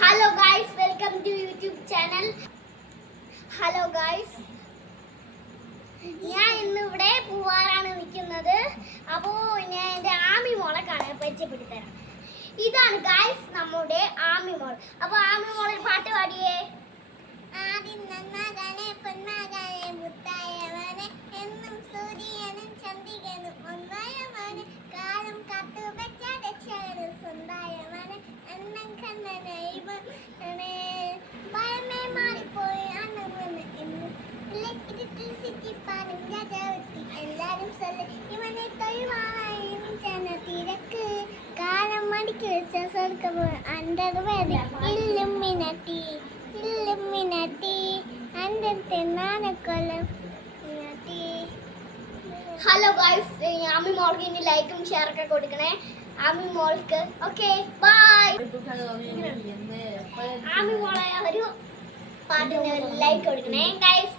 Hello guys, welcome to YouTube channel. Hello guys, ഞാൻ ഇന്നിവിടെ പൂവാറാണ് നിൽക്കുന്നത്. അപ്പോൾ ഞാൻ എൻ്റെ ആമി മോളെ പരിചയപ്പെടുത്തരാം. ഇതാണ് ഗൈസ് നമ്മുടെ ആമി മോൾ. അപ്പോൾ ആമി മോളെ പാട്ട് പാടിയേ. ആദ്യം നന്നാകാനെ പൊന്നാകാനെ മുത്തായവനെ എന്നും സൂര്യനും ചന്ദ്രികനും ഒന്നായവനെ കാലം കാത്തു വെച്ചാലും സ്വന്തായവനെ എണ്ണം കണ്ണനെ ഇവനെ ഭയമേ മാറിപ്പോയി അണ്ണവന് എന്നും ഇലക്ട്രിസിറ്റി പാനും രാജാവത്തി എല്ലാരും ചൊല്ല് ഇവനെ തൊഴിവായും ജനത്തിരക്ക് കാലം മടിക്ക് വെച്ച സ്വർഗമോ അണ്ടർവേദ ഇല്ലുമിനട്ടി ഹലോ ഗൈസ്, ആമി മോൾക്ക് ഇനി ലൈക്കും ഷെയർ ഒക്കെ കൊടുക്കണേ. ആമി മോൾക്ക് ഓക്കെ ബൈ. ആമി മോളെ ഒരു പാട്ടിന് ലൈക്ക് കൊടുക്കണേ ഗൈസ്.